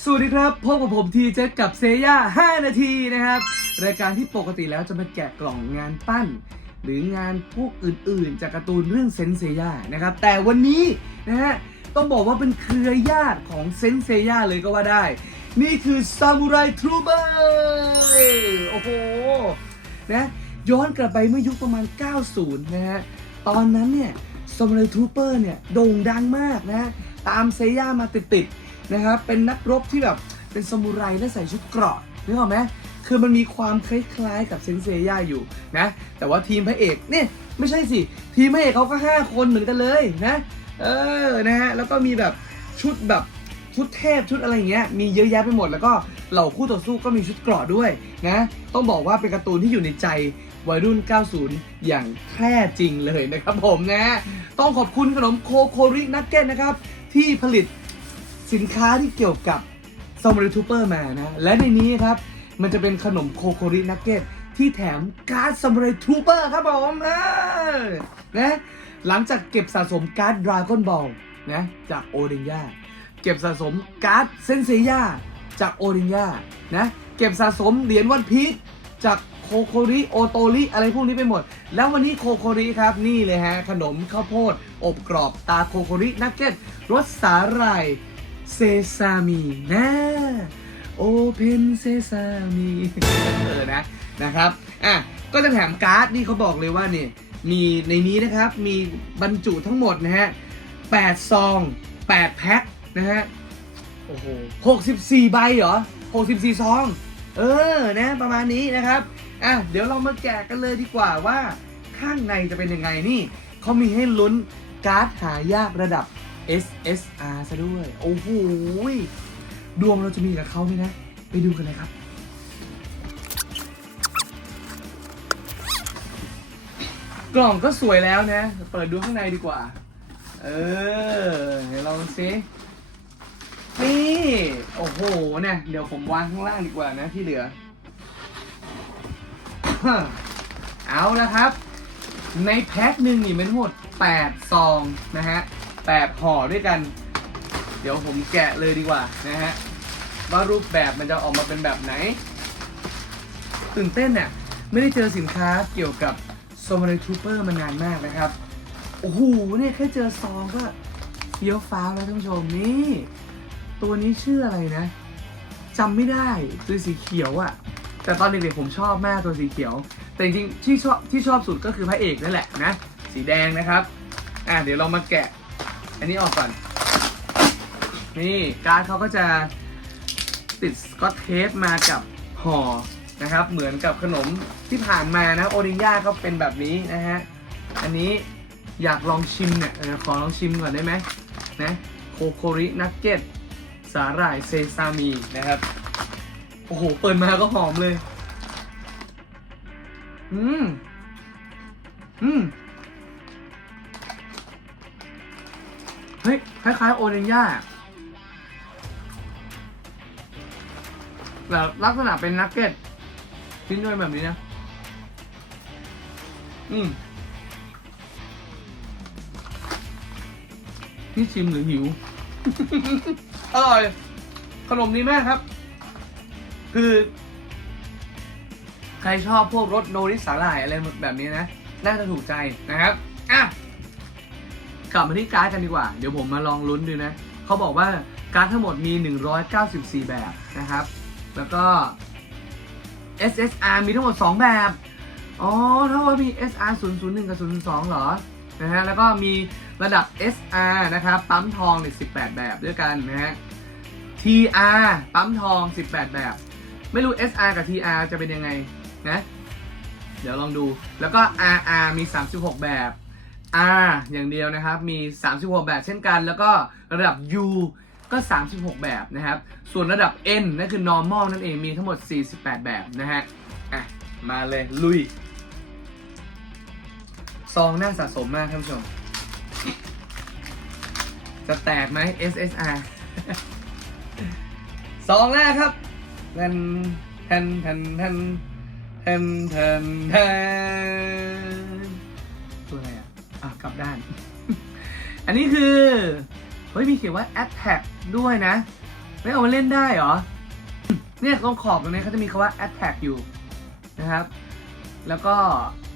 สวัสดีครับพบกับผมทีเจษกับเซย่า 5 นาทีนะครับ รายการที่ปกติแล้วจะมาแกะกล่องงานปั้น หรืองานพวกอื่นๆ จากการ์ตูนเรื่องเซนเซย่านะครับ แต่วันนี้นะฮะต้องบอกว่าเป็นเครือญาติของเซนเซย่าเลยก็ว่าได้ นี่คือซามูไรทรูเบอร์โอ้โหนะย้อนกลับไปเมื่อยุคประมาณ 90 นะฮะตอนนั้นเนี่ยซามูไรทรูเปอร์เนี่ยโด่งดังมากนะตามเซย่ามาติดๆ นะครับเป็นนักรบที่แบบเป็นซามูไรและใส่ชุดเกราะนึกออกไหมคือมันมีความคล้ายๆกับเซนเซย่าอยู่นะแต่ว่าทีมพระเอกเนี่ยไม่ใช่สิ ทีมพระเอกเขาก็ 5 คนเหมือนกันเลยนะเออนะฮะแล้วก็มีแบบชุดแบบชุดเทพชุดอะไรอย่างเงี้ยมีเยอะแยะไปหมดแล้วก็เหล่าคู่ต่อสู้ก็มีชุดเกราะด้วยนะต้องบอกว่าเป็นการ์ตูนที่อยู่ในใจวัยรุ่น 90 อย่างแท้จริงเลยนะครับผมนะ ต้องขอบคุณขนมโคโครินักเก็ตนะครับ ที่ผลิต สินค้าที่เกี่ยวกับซอมบริทูเปอร์มานะ และในนี้ครับ มันจะเป็นขนมโคโครินักเก็ตที่แถมการ์ดซอมบริทูเปอร์ครับผมนะหลังจากเก็บสะสมการ์ดดราก้อนบอลนะจากโอเดนยาเก็บสะสมการ์ดเซนเซียจากโอเดนยานะเก็บสะสมเหรียญวันพีชจากโคโคริโอโตริอะไรพวกนี้ไปหมด แล้ววันนี้โคโคริครับนี่เลยฮะ ขนมข้าวโพด อบกรอบตาโคโครินักเก็ตรสสาหร่าย เซซามินะโอเพนเซซามิเออนะนะครับอะก็จะแถมการ์ดนี่เขาบอกเลยว่านี่มีในนี้นะครับมีบรรจุทั้งหมดนะฮะ8ซอง8แพ็คนะฮะโอ้โห64ใบเหรอ64ซอง เออนะประมาณนี้นะครับอะเดี๋ยวเรามาแกะกันเลยดีกว่าว่าข้างในจะเป็นยังไงนี่เขามีให้ลุ้นการ์ดหายากระดับ SSR ซะด้วย โอ้โหดวงเราจะมีกับเขาไหมนะ ไปดูกันเลยครับ กล่องก็สวยแล้วนะ เปิดดูข้างในดีกว่า เออเดี๋ยวลองซินี่ โอ้โหเนี่ยเดี๋ยวผมวางข้างล่างดีกว่านะที่เหลือ เอาละครับ ในแพ็คหนึ่งนี่เป็นทั้งหมด 8 ซองนะฮะ 8ห่อด้วยกัน เดี๋ยวผมแกะเลยดีกว่านะฮะว่ารูปแบบมันจะออกมาเป็นแบบไหน ตื่นเต้นเนี่ยไม่ได้เจอสินค้าเกี่ยวกับ s o m a r y Trooper มานานมากนะครับ โอ้โหเนี่ยแค่เจอซองก็เฟี้ยวฟ้าวแล้วท่านผู้ชมนี่ ตัวนี้ชื่ออะไรนะจำไม่ได้ตัวสีเขียวอะแต่ตอนเด็กๆผมชอบมากตัวสีเขียว แต่จริงๆที่ชอบที่ชอบสุดก็คือพระเอกนั่นแหละนะ สีแดงนะครับ อะเดี๋ยวเรามาแกะ อันนี้ออกก่อน นี่การ์ดเขาก็จะติดสกอตเทปมากับห่อนะครับ เหมือนกับขนมที่ผ่านมานะโอรินยาก็เป็นแบบนี้นะฮะ อันนี้อยากลองชิมเนี่ยเออขอลองชิมก่อนได้ไหมนะโคโครินักเก็ตสาหร่ายเซซามีนะครับ โอ้โห เปิดมาก็หอมเลย อืม อืม คล้ายๆโอเรนย่าแต่ลักษณะเป็นนักเก็ตชิ้นด้วยแบบนี้นะ อืมนี่ชิมหรือหิว อร่อย ขนมนี้แม่ครับ คือ ใครชอบพวกรสโนริสาหร่ายอะไรแบบนี้นะ น่าจะถูกใจนะครับ อะ กลับมาที่การ์ดกันดีกว่า เดี๋ยวผมมาลองลุ้นดูนะเขาบอกว่าการ์ดทั้งหมดมี 194 แบบนะครับ แล้วก็ SSR มีทั้งหมด 2 แบบ อ๋อถ้าว่ามี SR 001 กับ 002เหรอ นะฮะ แล้วก็มีระดับ SR นะครับ ปั๊มทองเนี่ย18 แบบด้วยกันนะฮะ TR ปั๊มทอง 18 แบบ ไม่รู้ SR กับ TR จะเป็นยังไงนะ เดี๋ยวลองดู แล้วก็ RR มี 36 แบบ R อย่างเดียวนะครับ มี 36 แบบเช่นกัน แล้วก็ระดับ U ก็ 36 แบบนะครับ ส่วนระดับ N นั่นคือ normal นั่นเอง มีทั้งหมด 48 แบบนะฮะ อะ มาเลยลุย ซองน่าสะสมมากท่านผู้ชม จะแตกไหม SSR ซองแรกครับแทนแทนแทนแทนแทนแทนแทนตัว อะกลับด้าน อันนี้คือ เฮ้ย มีเขียนว่า attack ด้วยนะ ไม่เอามาเล่นได้เหรอ เนี่ยตรงขอบตรงนี้เขาจะมีคำว่า attack อยู่นะครับ แล้วก็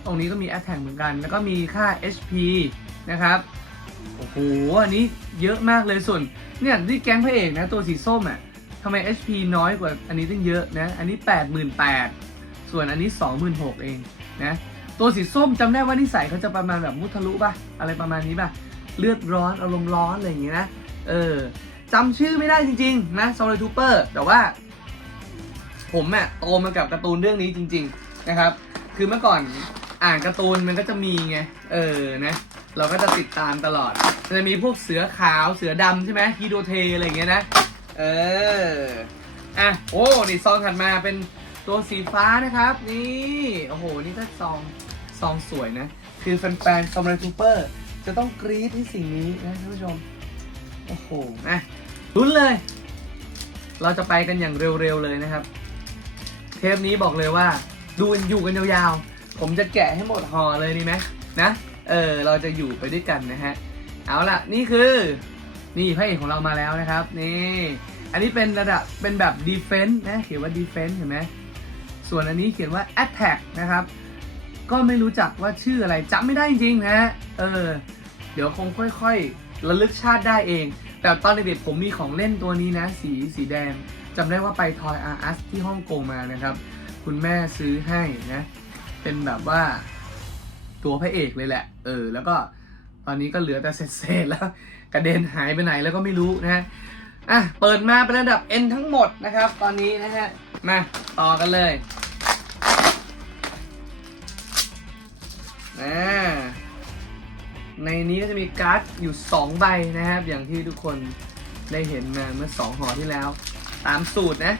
ตรงนี้ก็มี attack เหมือนกัน แล้วก็มีค่า HP นะครับโอ้โห อันนี้เยอะมากเลยส่วน เนี่ยที่แก๊งพระเอกนะตัวสีส้มอะทำไม HP น้อยกว่าอันนี้ตั้งเยอะนะ อันนี้ 88,000ส่วนอันนี้ 26,000เองนะ ตัวสีส้มจำได้ว่านิสัยเขาจะประมาณแบบมุทะลุป่ะอะไรประมาณนี้ป่ะเลือดร้อนอารมณ์ร้อนอะไรอย่างงี้นะเออจำชื่อไม่ได้จริงๆนะซอลทูเปอร์แต่ว่า ผมอะโตมากับการ์ตูนเรื่องนี้จริง ๆนะครับ คือเมื่อก่อนอ่านการ์ตูนมันก็จะมีไงเออนะเราก็จะติดตามตลอดจะมีพวกเสือขาวเสือดำใช่ไหมฮีโดเทอะไรอย่างเงี้ยนะเอออะโอ้นี่ซองถัดมาเป็นตัวสีฟ้านะครับ นี่ โอ้โห นี่ก็ซอง ซองสวยนะ คือแฟนๆซอมไรทูเปอร์ จะต้องกรี๊ดที่สิ่งนี้นะท่านผู้ชม โอ้โหอะลุ้นเลย เราจะไปกันอย่างเร็วๆเลยนะครับ เทปนี้บอกเลยว่า ดูอยู่กันยาวๆ ผมจะแกะให้หมดห่อเลยดีไหมนะ เออ เราจะอยู่ไปด้วยกันนะฮะ เอาล่ะ นี่คือ นี่พระเอกของเรามาแล้วนะครับ นี่ อันนี้เป็นระดับ เป็นแบบ defense นะ เขียนว่า defense เห็นไหมส่วนอันนี้เขียนว่า attack นะครับ ก็ไม่รู้จักว่าชื่ออะไรจำไม่ได้จริงๆนะฮะเออ เดี๋ยวคงค่อยๆระลึกชาติได้เอง แต่ตอนเด็กๆผมมีของเล่นตัวนี้นะ สีสีแดงจำได้ว่าไปทอยอาร์อัสที่ฮ่องกงมานะครับ คุณแม่ซื้อให้นะ เป็นแบบว่าตัวพระเอกเลยแหละ เออ แล้วก็ตอนนี้ก็เหลือแต่เศษๆแล้ว กระเด็นหายไปไหนแล้วก็ไม่รู้นะฮะอะ เปิดมาเป็นระดับ N ทั้งหมดนะครับ ตอนนี้นะฮะ มา ต่อกันเลย อ่าในนี้ก็จะมีการ์ดอยู่ 2 ใบนะครับ อย่างที่ทุกคนได้เห็นมาเมื่อ 2ห่อที่แล้ว ตามสูตรนะ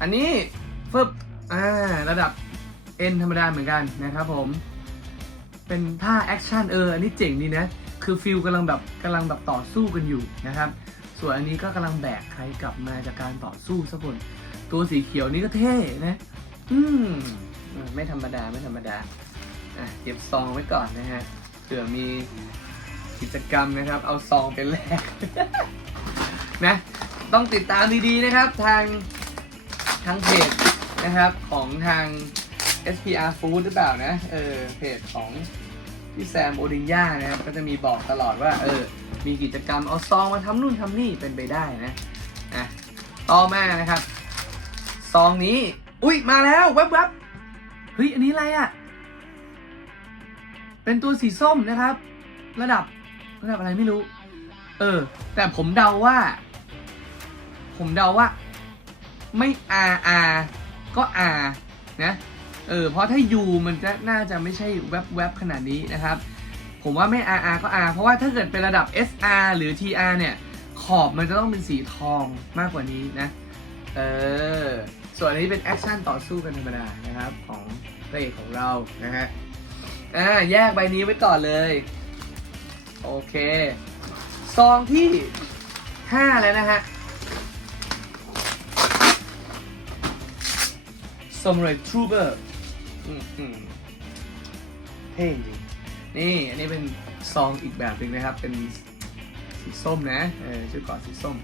อันนี้ฟึบอ่าระดับ N ธรรมดาเหมือนกันนะครับผม เป็นท่าแอคชั่นเออ อันนี้เจ๋งดีนะ คือฟิลกำลังแบบกำลังแบบต่อสู้กันอยู่นะครับ ส่วนอันนี้ก็กำลังแบกใครกลับมาจากการต่อสู้สักคนตัวสีเขียวนี่ก็เท่นะ อืมไม่ธรรมดาไม่ธรรมดา อะเก็บซองไว้ก่อนนะฮะเผื่อมีกิจกรรมนะครับ เอาซองไปแลกนะ ต้องติดตามดีๆนะครับ ทางทางเพจนะครับของทาง SPR Food หรือเปล่านะเออเพจของพี่แซมโอดินย่านะครับก็จะมีบอกตลอดว่า เออ มีกิจกรรมเอาซองมาทำนู่นทำนี่เป็นไปได้นะอะต่อมานะครับ ซองนี้ อุ้ยมาแล้วแวบๆเฮ้ย อันนี้อะไรอะ่ะ เป็นตัวสีส้มนะครับ ระดับระดับอะไรไม่รู้ เออ แต่ผมเดาว่า ผมเดาว่า ไม่ R R ก็ R นะเออเพราะถ้า U มันจะน่าจะไม่ใช่แวบๆขนาดนี้นะครับ ผมว่าไม่ R R ก็ R เพราะว่าถ้าเกิดเป็นระดับ S R หรือ T R เนี่ย ขอบมันจะต้องเป็นสีทองมากกว่านี้นะ เออ ส่วนอันนี้เป็นแอคชั่นต่อสู้กันธรรมดานะครับ ของพระเอกของเรานะฮะ อ่าแยกใบนี้ไว้ก่อนเลย โอเค ซองที่5แล้วนะฮะซอมไรทรูเบอร์เท่จริงนี่ อันนี้เป็นซองอีกแบบหนึ่งนะครับ เป็นสีส้มนะเออชื่อก่อนสีส้ม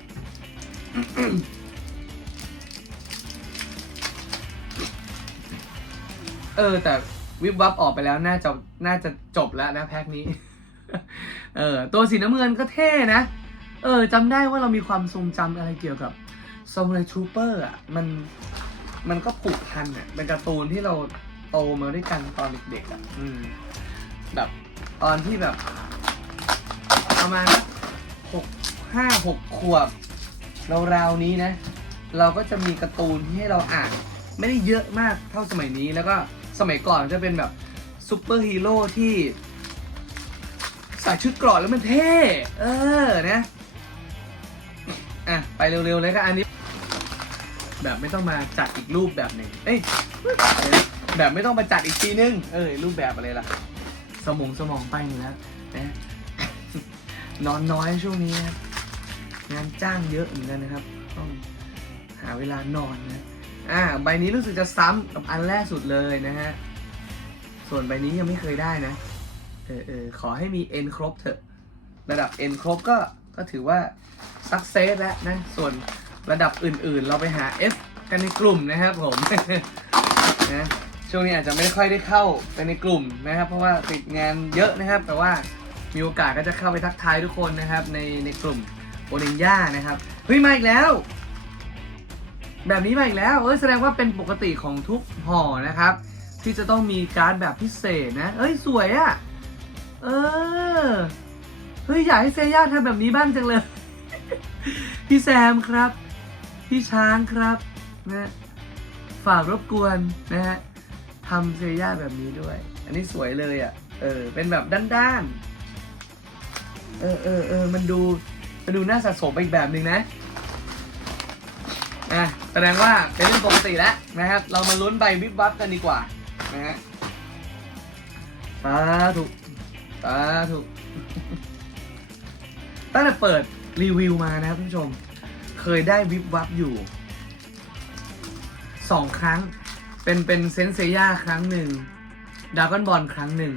เออ แต่ วิบวับออกไปแล้วน่าจะน่าจะจบแล้วนะแพ็คนี้ เออตัวสีน้ำเงินก็เท่นะ เออจำได้ว่าเรามีความทรงจำอะไรเกี่ยวกับซอมไรทูเปอร์อะมันมันก็ผูกพันอะเป็นการ์ตูนที่เราโตมาด้วยกันตอนเด็กๆอะอืมแบบตอนที่แบบประมาณหกห้าหกขวบราวๆนี้นะ เราก็จะมีการ์ตูนที่ให้เราอ่าน ไม่ได้เยอะมากเท่าสมัยนี้แล้วก็ สมัยก่อนจะเป็นแบบซูเปอร์ฮีโร่ที่ใส่ชุดเกราะแล้วมันเท่ เออ นะ อะ ไปเร็วๆเลยก็อันนี้ แบบไม่ต้องมาจัดอีกรูปแบบหนึ่งเอ้ย แบบไม่ต้องมาจัดอีกทีนึง เออรูปแบบอะไรล่ะ สมองสมองไปหมดแล้วนะนอนน้อยช่วงนี้นะงานจ้างเยอะเหมือนกันนะครับ ต้องหาเวลานอนนะ อ่าใบนี้รู้สึกจะซ้ำกับอันแรกสุดเลยนะฮะ ส่วนใบนี้ยังไม่เคยได้นะ เออเออขอให้มี N ครบเถอะ ระดับ N ครบก็ก็ถือว่าสักเซสแล้วนะ ส่วนระดับอื่นๆ เราไปหา S กันในกลุ่มนะครับผมนะช่วงนี้อาจจะไม่ค่อยได้เข้าไปในกลุ่มนะครับ เพราะว่าติดงานเยอะนะครับ แต่ว่ามีโอกาสก็จะเข้าไปทักทายทุกคนนะครับ ในในกลุ่มโอนินย่านะครับเฮ้ยมาอีกแล้ว แบบนี้มาอีกแล้วเอ้ยแสดงว่าเป็นปกติของทุกห่อนะครับ ที่จะต้องมีการ์ดแบบพิเศษนะ เอ้ยสวยอะ่ะ เออ เฮ้ยอยากให้เซย่าทำแบบนี้บ้างจังเลย พี่แซมครับ พี่ช้างครับนะฝากรบกวนนะฮะทำเซย่าแบบนี้ด้วย อันนี้สวยเลยอะ่ะ เออ เป็นแบบด้านๆ เออเออเออมันดูมันดูน่าสะสมไปอีกแบบหนึ่งนะ อะแสดงว่าเป็นเรื่องปกติแล้วนะครับ เรามาลุ้นใบวิบวับกันดีกว่านะฮะสาธุสาธุตั้งแต่เปิดรีวิวมานะครับท่านผู้ชม เคยได้วิบวับอยู่สองครั้ง เป็นเป็นเซนเซียครั้งหนึ่งดากอนบอลครั้งหนึ่ง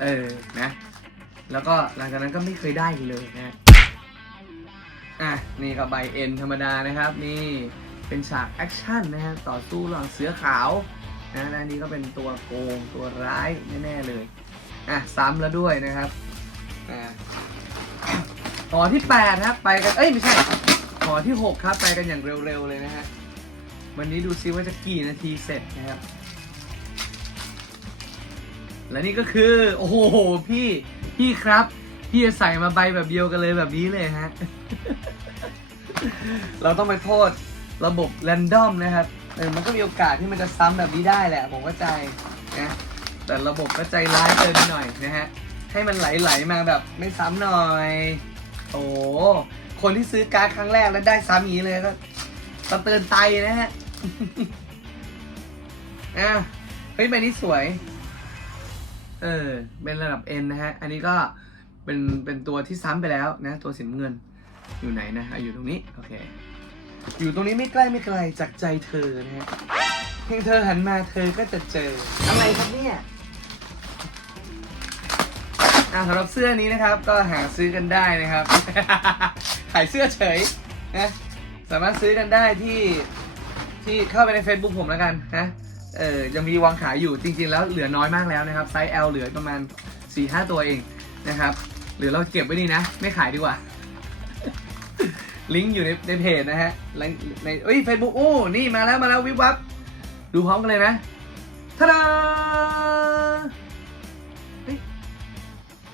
เออ นะ แล้วก็หลังจากนั้นก็ไม่เคยได้อีกเลยนะ อะนี่ก็ใบเอ็นธรรมดานะครับ นี่เป็นฉากแอคชั่นนะฮะต่อสู้ระหว่างเสือขาวนะและอันนี้ก็เป็นตัวโกงตัวร้ายแน่ๆเลยอะซ้ำแล้วด้วยนะครับอ่าหอที่8ครับไปกันเอ้ยไม่ใช่หอที่ 6 ครับไปกันอย่างเร็วๆเลยนะฮะวันนี้ดูซิว่าจะกี่นาทีเสร็จนะครับ และนี่ก็คือ โอ้โหพี่พี่ครับ พี่จะใส่มาใบแบบเดียวกันเลยแบบนี้เลยฮะ เราต้องไปโทษระบบแรนดอมนะครับเออมันก็มีโอกาสที่มันจะซ้ำแบบนี้ได้แหละ ผมเข้าใจนะแต่ระบบก็ใจร้ายเกินไปหน่อยนะฮะ ให้มันไหลๆมาแบบไม่ซ้ำหน่อย โอ้คนที่ซื้อการ์ดครั้งแรกแล้วได้ซ้ำอย่างนี้เลยก็สะเตือนไตนะฮะอะเฮ้ยใบนี้สวย เออ เป็นระดับ N นะฮะ อันนี้ก็ เป็นเป็นตัวที่ซ้ำไปแล้วนะ ตัวสีน้ำเงินอยู่ไหนนะฮะอยู่ตรงนี้ โอเค อยู่ตรงนี้ไม่ใกล้ไม่ไกลจากใจเธอนะฮะเพียงเธอหันมาเธอก็จะเจออะไรครับเนี่ยอ่าสำหรับเสื้อนี้นะครับ ก็หาซื้อกันได้นะครับ ขายเสื้อเฉยนะสามารถซื้อกันได้ที่ที่เข้าไปใน Facebook ผมแล้วกันนะเออยังมีวางขายอยู่จริงๆ แล้วเหลือน้อยมากแล้วนะครับ ไซส์ L เหลือประมาณ 4-5 ตัวเองนะครับ หรือเราเก็บไว้ดีนะ ไม่ขายดีกว่า ลิงก์อยู่ในในเพจนะฮะลิงก์ในเอ้ยเฟซบุ๊กโอ้นี่มาแล้วมาแล้ววิบวับ ดูพร้อมกันเลยนะท่าดา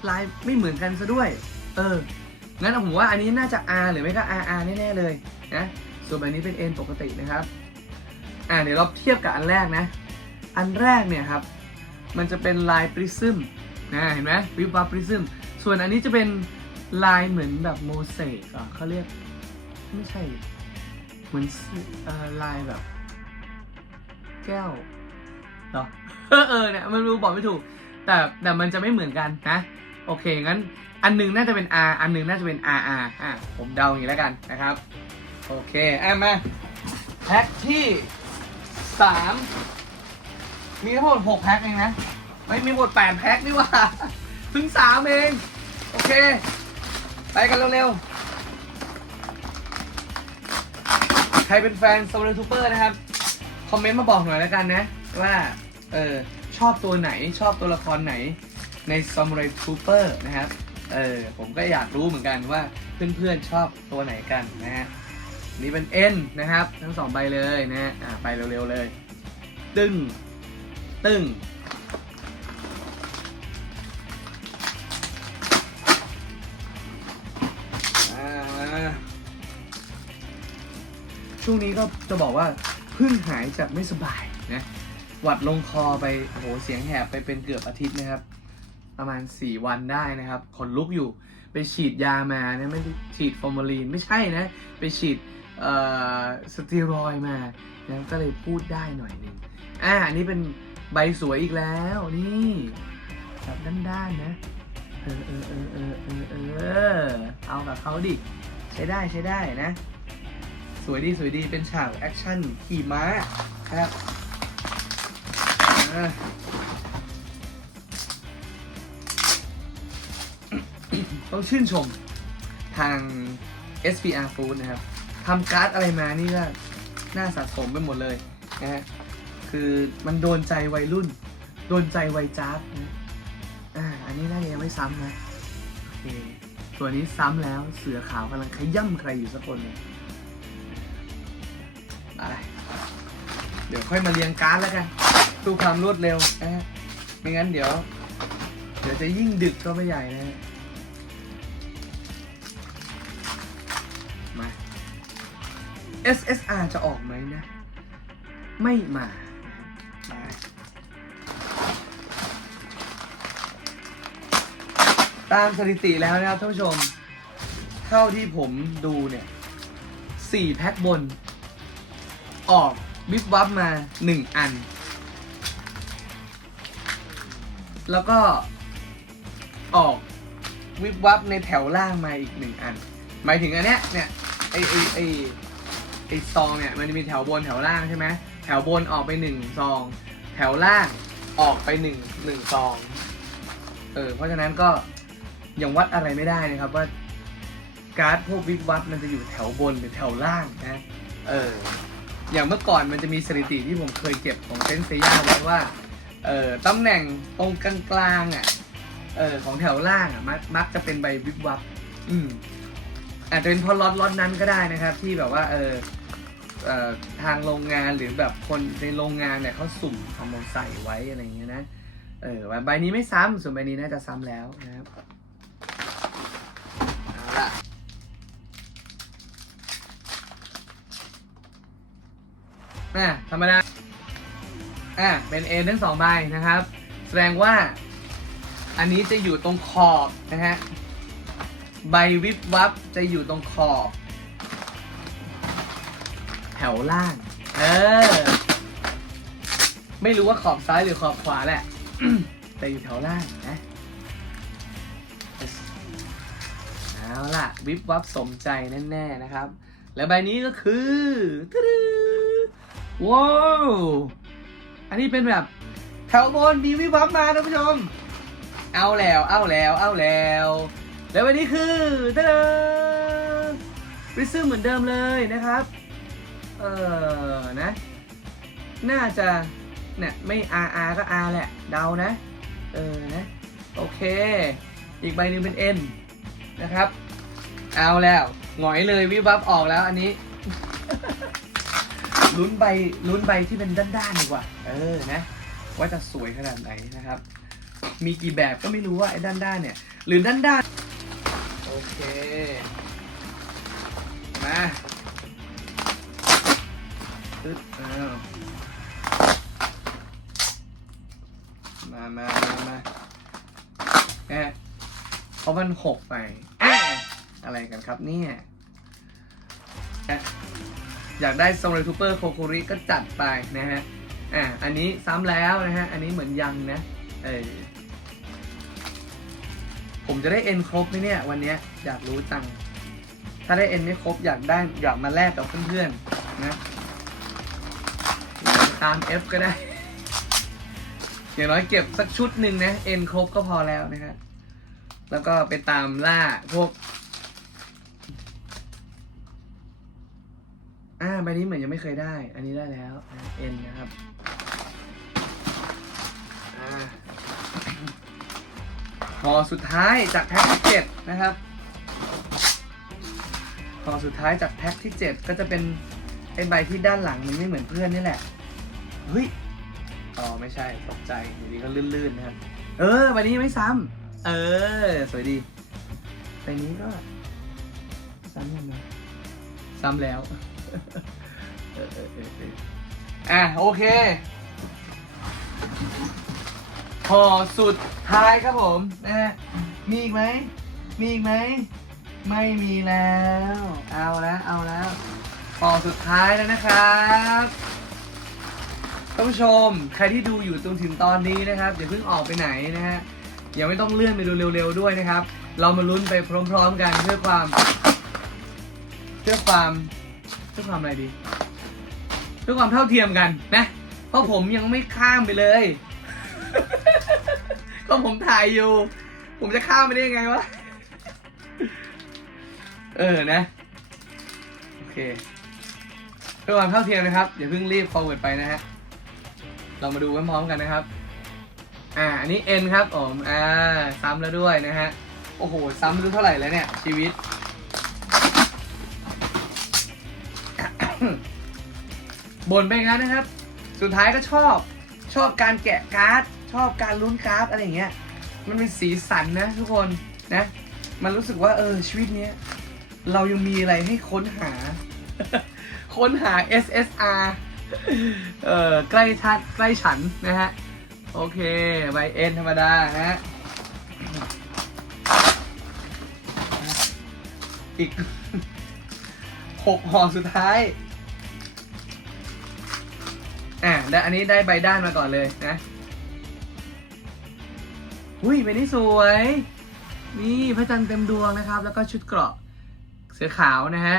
ลายไม่เหมือนกันซะด้วย เออ งั้นผมว่าอันนี้น่าจะ R หรือไม่ก็ RR แน่ๆเลยนะ ส่วนใบนี้เป็น N ปกตินะครับ อ่าเดี๋ยวเราเทียบกับอันแรกนะ อันแรกเนี่ยครับ มันจะเป็นลายปริซึมนะเห็นไหมวิบวับปริซึม ส่วนอันนี้จะเป็นลายเหมือนแบบโมเสกอะเขาเรียกไม่ใช่ เหมือนออลายแบบ แก้วเหรอเออเออเนี่ยไม่รู้บอกไม่ถูก แต่แต่มันจะไม่เหมือนกันนะ โอเคงั้น อันหนึงน่าจะเป็น R อันหนึงน่าจะเป็น RR อะผมเดาอย่างนี้แล้วกันนะครับ โอเคอะมาแพ็คที่3มีทั้งหมด6แพ็คเองนะไม่มีหมด8แพ็คนี่ว่า เพิ่ง3เอง โอเค ไปกันเร็วๆ ใครเป็นแฟน s ซ m ร r ทูเปอร์นะครับ คอมเมนต์มาบอกหน่อยแล้วกันนะ ว่า เออ ชอบตัวไหนชอบตัวละครไหนใน Samurai Trooper นะครับ เออ ผมก็อยากรู้เหมือนกันว่าเพื่อนๆชอบตัวไหนกันนะฮะ นี่เป็น N นะครับ ทั้งสองใบเลยนะฮะ อ่าไปเร็วๆเลย ตึ้ง ตึ้ง ช่วงนี้ก็จะบอกว่าเพิ่งหายจากไม่สบายนะหวัดลงคอไปโอ้โหเสียงแหบไปเป็นเกือบอาทิตย์นะครับ ประมาณ 4 วันได้นะครับขนลุกอยู่ไปฉีดยามานะไม่ได้ฉีดฟอร์มาลีนไม่ใช่นะ ไปฉีดสเตียรอยมานะก็เลยพูดได้หน่อยนึงอ่าอันนี้เป็นใบสวยอีกแล้วนี่แบบด้านๆนะเออเออเออเออเออเออเอากับเขาดิใช้ได้ใช้ได้นะ สวยดีสวยดีเป็นฉากแอคชั่นขี่ม้านะครับต้องชื่นชมทาง SPR Food นะครับทำการ์ดอะไรมานี่ก็น่าสะสมไปหมดเลยนะฮะคือมันโดนใจวัยรุ่น โดนใจวัยจ้าบนะอ่าอันนี้น่าจะยังไม่ซ้ำนะโอเคตัวนี้ซ้ำแล้วเสือขาวกำลังขย่ำใครอยู่สักคนนึง เดี๋ยวค่อยมาเรียงการ์ดแล้วกันดูความรวดเร็วนะฮะไม่งั้นเดี๋ยว เดี๋ยวจะยิ่งดึกก็ไม่ใหญ่นะฮะมา SSR จะออกไหมนะ ไม่มาตามสถิติแล้วนะครับท่านผู้ชม เท่าที่ผมดูเนี่ยสี่แพ็คบน ออก วิบวับมาหนึ่งอัน แล้วก็ออกวิบวับในแถวล่างมาอีกหนึ่งอัน หมายถึงอันเนี้ยเนี่ยไอไอไอไอซองเนี่ยมันจะมีแถวบนแถวล่างใช่ไหมแถวบนออกไปหนึ่งซอง แถวล่างออกไปหนึ่งหนึ่งซองเออเพราะฉะนั้นก็ยังวัดอะไรไม่ได้นะครับว่าการ์ดพวกวิบวับมันจะอยู่แถวบนหรือแถวล่างนะเออ อย่างเมื่อก่อนมันจะมีสถิติที่ผมเคยเก็บของเซนเซียไว้ว่าเอ่อตำแหน่งตรงกลางๆอะเออของแถวล่างอะมักมักจะเป็นใบวิบวับอืมอาจจะเป็นเพราะล็อตล็อตนั้นก็ได้นะครับ ที่แบบว่าเออเอ่อทางโรงงานหรือแบบคนในโรงงานเนี่ยเขาสุ่มเอามาใส่ไว้อะไรอย่างเงี้ยนะเออใบนี้ไม่ซ้ำส่วนใบนี้น่าจะซ้ำแล้วนะครับเอาละ อะธรรมดา อะเป็น A ทั้งสองใบนะครับ แสดงว่าอันนี้จะอยู่ตรงขอบนะฮะ ใบวิบวับจะอยู่ตรงขอบ แถวล่าง เออ ไม่รู้ว่าขอบซ้ายหรือขอบขวาแหละ แต่อยู่แถวล่างนะเอาล่ะ วิบวับสมใจแน่ ๆ นะครับ และใบนี้ก็คือ ว้าวอันนี้เป็นแบบแถวบนมีวิบวับมาท่านผู้ชม เอาแล้ว เอาแล้ว เอาแล้ว แล้ววันนี้คือตะเดริซึมเหมือนเดิมเลยนะครับ เออนะ น่าจะเนี่ยไม่ RR ก็ R แหละ เดานะ เออนะ โอเค อีกใบหนึ่งเป็น N นะครับ เอาแล้ว หงอยเลยวิบวับออกแล้วอันนี้ ลุ้นใบลุ้นใบที่เป็นด้านๆดีกว่า เออนะว่าจะสวยขนาดไหนนะครับ มีกี่แบบก็ไม่รู้ว่าไอ้ด้านๆเนี่ย หรือด้านๆโอเค มาตึ๊ดอ้าวมามามามาแอะเพราะมันหกไป อะอะไรกันครับเนี่ยแอะ อยากได้ทรงเรทูเปอร์โคโคริก็จัดไปนะฮะ อะอันนี้ซ้ำแล้วนะฮะ อันนี้เหมือนยังนะ เออผมจะได้เอ็นครบไหมเนี่ยวันนี้อยากรู้จัง ถ้าได้เอ็นไม่ครบอยากได้อยากมาแลกกับเพื่อนๆนะตาม F ก็ได้อย่างน้อยเก็บสักชุดหนึ่งนะเอ็นครบก็พอแล้วนะครับแล้วก็ไปตามล่าพวก อ่า ใบนี้เหมือนยังไม่เคยได้ อันนี้ได้แล้วนะเอ็นนะครับอ่าห่อสุดท้ายจากแพ็คที่เจ็ดนะครับห่อสุดท้ายจากแพ็คที่เจ็ดก็จะเป็นไอใบที่ด้านหลังมันไม่เหมือนเพื่อนนี่แหละ เฮ้ย อ๋อไม่ใช่ตกใจอยู่ดีก็ลื่นๆนะครับ เออใบนี้ไม่ซ้ำเออ สวยดีใบนี้ก็ซ้ำยังไงซ้ำแล้ว อะโอเคพอสุดท้ายครับผมนะฮะมีอีกไหมมีอีกไหม ไม่มีแล้ว เอาแล้วเอาแล้วพอสุดท้ายแล้วนะครับท่านผู้ชมใครที่ดูอยู่จนถึงตอนนี้นะครับอย่าเพิ่งออกไปไหนนะฮะอย่าไม่ต้องเลื่อนไปดูเร็วๆด้วยนะครับ เรามาลุ้นไปพร้อมๆกันเพื่อความ เพื่อความ พื่อความอะไรดี เพื่อความเท่าเทียมกันนะ เพราะผมยังไม่ข้ามไปเลย ก็ผมถ่ายอยู่ ผมจะข้ามไปได้ยังไงวะ เออนะ โอเคเคเพื่อความเท่าเทียมนะครับ อย่าเพิ่งรีบ forward ไปนะฮะ เรามาดูพร้อมๆกันนะครับ อ่า อันนี้ N ครับผม อ่า ซ้ำแล้วด้วยนะฮะ โอ้โห ซ้ำไม่รู้เท่าไหร่แล้วเนี่ย ชีวิต บ่นไปงั้นนะครับ สุดท้ายก็ชอบชอบการแกะการ์ด ชอบการลุ้นการ์ดอะไรอย่างเงี้ย มันเป็นสีสันนะทุกคนนะ มันรู้สึกว่าเออชีวิตเนี้ยเรายังมีอะไรให้ค้นหา ค้นหา SSR เออใกล้ชัดใกล้ฉันนะฮะ โอเคใบเอ็นธรรมดานะฮะอีกหกห่อสุดท้าย อะได้อันนี้ได้ใบด้านมาก่อนเลยนะหุ้ยใบนี้สวย นี่พระจันทร์เต็มดวงนะครับ แล้วก็ชุดเกราะเสือขาวนะฮะ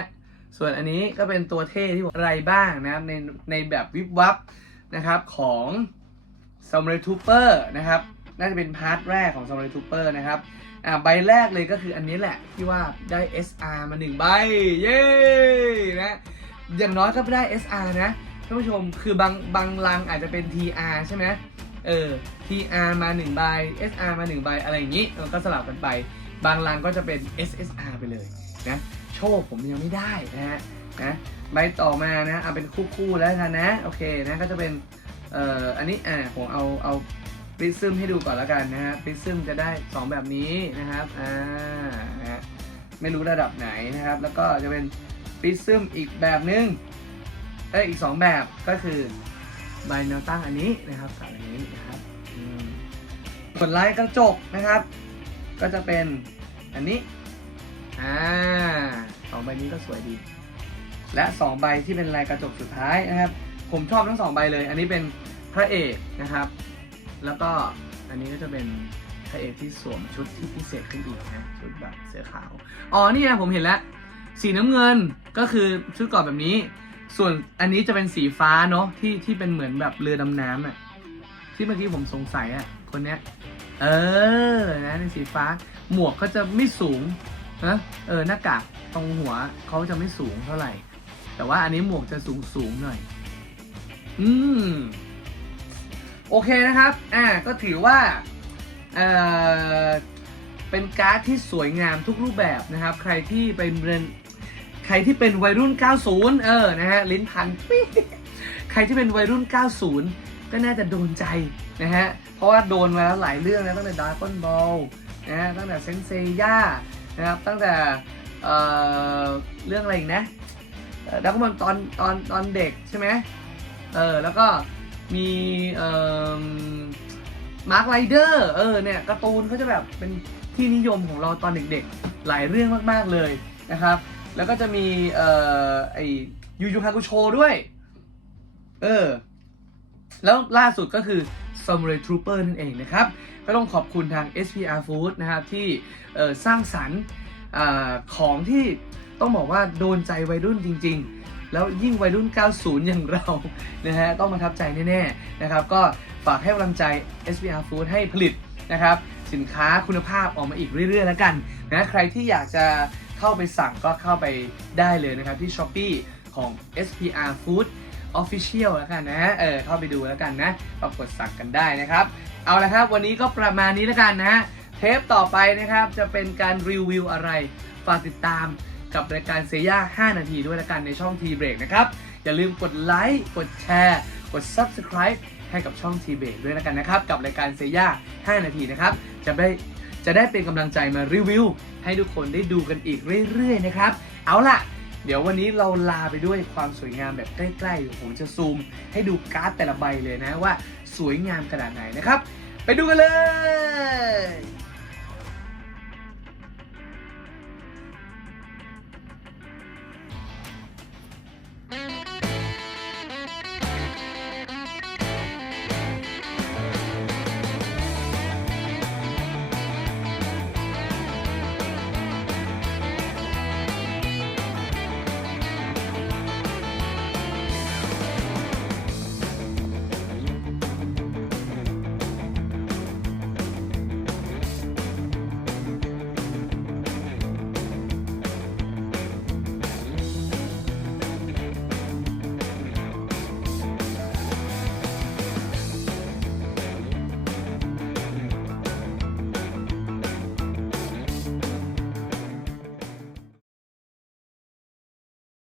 ส่วนอันนี้ก็เป็นตัวเท่ที่อะไรบ้างนะครับในในแบบวิบวับนะครับของ s a m u r a i Trooper นะครับ น่าจะเป็นพาร์ทแรกของ s a m u r a i Trooper นะครับอ่าใบแรกเลยก็คืออันนี้แหละที่ว่าได้ SR มาหนึ่งใบ เย้นะอย่างน้อยก็ได้ SR นะานผู้ชมคือบางบางลังอาจจะเป็น TR ใช่ไหมเออ TR มา1ใบ SR มา1ใบอะไรอย่างนี้ก็สลับกันไป บางลังก็จะเป็น SSR ไปเลยนะโชคผมยังไม่ได้นะฮะนะใบต่อมานะเอาเป็นคู่ๆแล้วกันนะโอเคนะก็จะเป็นเอ่ออันนี้อ่าผมเอาเอาปริซึมให้ดูก่อนแล้วกันนะฮะปริซึมจะได้ 2 แบบนี้นะครับอ่านะฮะไม่รู้ระดับไหนนะครับ แล้วก็จะเป็นปริซึมอีกแบบนึง เอ้ยอีก2แบบก็คือใบแนวตั้งอันนี้นะครับกับอันนี้นะครับส่วนลายกระจกนะครับ ก็จะเป็นอันนี้อ่าสองใบนี้ก็สวยดี และสองใบที่เป็นลายกระจกสุดท้ายนะครับ ผมชอบทั้งสองใบเลย อันนี้เป็นพระเอกนะครับ แล้วก็อันนี้ก็จะเป็นพระเอกที่สวมชุดที่พิเศษขึ้นอีกนะชุดแบบเสื้อขาวอ๋อนี่นะผมเห็นแล้วสีน้ำเงินก็คือชุดก่อนแบบนี้ ส่วนอันนี้จะเป็นสีฟ้าเนาะที่ที่เป็นเหมือนแบบเรือดำน้ำอะที่เมื่อกี้ผมสงสัยอะคนเนี้ย เออนะในสีฟ้า หมวกก็จะไม่สูงนะเออหน้ากากตรงหัวเขาจะไม่สูงเท่าไหร่ แต่ว่าอันนี้หมวกจะสูงสูงหน่อย อืมโอเคนะครับ อ่า ก็ถือว่า เอ่อ เป็นการ์ดที่สวยงามทุกรูปแบบนะครับ ใครที่เป็นเรนใค รที่เป็นวัยรุ่น 90 เออ นะฮะ ลิ้นพัน ใครที่เป็นวัยรุ่น 90 ก็น่าจะโดนใจนะฮะ เพราะว่าโดนมาแล้วหลายเรื่องนะ ตั้งแต่ดาร์กอนบอลนะฮะ ตั้งแต่เซนเซย่า นะครับ ตั้งแต่ เอ่อ เรื่องอะไรอีกนะดาร์กอนบอลตอนตอนตอนเด็กใช่ไหมเออ แล้วก็มีเอ่อมาร์คไรเดอร์เออเนี่ยการ์ตูนเขาจะแบบเป็นที่นิยมของเราตอนเด็กๆ หลายเรื่องมากๆเลยนะครับ แล้วก็จะมีเอ่อไอยูยูฮากุโชด้วย เออ แล้วล่าสุดก็คือ Samurai Trooper นั่นเองนะครับ ก็ต้องขอบคุณทาง SPR Food นะครับที่สร้างสรรค์ของที่ต้องบอกว่าโดนใจวัยรุ่นจริง ๆ แล้วยิ่งวัยรุ่น 90 อย่างเรานะฮะต้องประทับใจแน่ ๆ นะครับ ก็ฝากให้กำลังใจ SPR Food ให้ผลิตนะครับ สินค้าคุณภาพออกมาอีกเรื่อย ๆ แล้วกันนะใครที่อยากจะ เข้าไปสั่งก็เข้าไปได้เลยนะครับที่ Shopee ของ SPR Food Official แล้วกันนะ เออ เข้าไปดูแล้วกันนะก็กดสั่งกันได้นะครับ เอาละครับ วันนี้ก็ประมาณนี้แล้วกันนะฮะเทปต่อไปนะครับ จะเป็นการรีวิวอะไร ฝากติดตามกับรายการเซย่า 5 นาทีด้วยละกันในช่อง T Break นะครับ อย่าลืมกดไลค์ กดแชร์ กด Subscribe ให้กับช่อง T Break ด้วยละกันนะครับ กับรายการเซย่า 5 นาทีนะครับ จะได้จะได้เป็นกำลังใจมารีวิว ให้ทุกคนได้ดูกันอีกเรื่อยๆนะครับ เอาล่ะ เดี๋ยววันนี้เราลาไปด้วยความสวยงามแบบใกล้ๆ ผมจะซูม ให้ดูการ์ดแต่ละใบเลยนะว่าสวยงามขนาดไหนนะครับ ไปดูกันเลย